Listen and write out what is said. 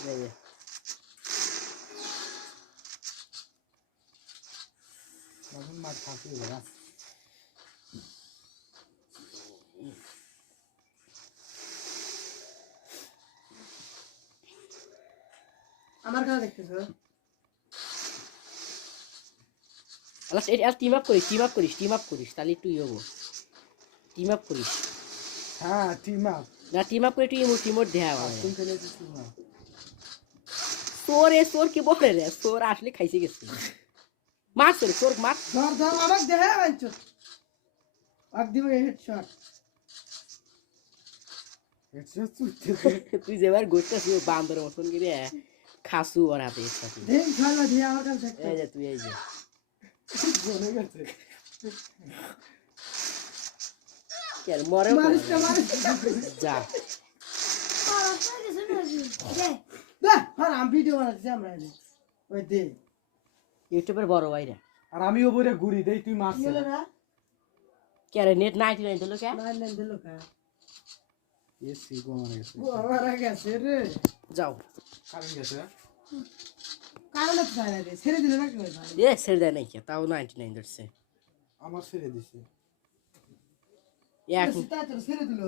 এই যে তখন মাছ খাসি হয়ে না আমার কাছে দেখতেছ আলাস এটা টিম আপ করিস তাহলে একটু ইয়ে হবো টিম আপ করিস হ্যাঁ টিম আপ না টিম আপ করে একটু ইমোট দেয়া হবে তুমি খেলেছিস টিম আপ সোর কি বলে রে সোর আসলে খাইছে গেছে মার সোর মার ধর ধর আমাকে দেহে আইছো আগ দিবে হেডশট এটা চুইতে তুই যেবার গোটটা বান্দর মতন গিয়ে খাসু ওর হাতে একসাথে দেখ ভালো দিয়ে আমার কাছে দেখতে এই যে তুই এই যে জনে গেছে কেন মরে মারিস যা দে আর আমি ভিডিও বানাচ্ছি আমরা ওই দে ইউটিউবের বড় ভাইরা আর আমি ওপরে ঘুরি দেই তুই মারছিস গেল না কে রে নেট 99 দিল কে না দিল কা এসি গো মারা গেছে মারা গেছে রে যাও কারণ গেছে কারণে চাই না রে ছেড়ে দিলে না কি ভাই এ ছেড়ে দেয় নাই কে তাও 99 ধরছে আমার ছেড়ে দিছে এক তাই তো ছেড়ে দিল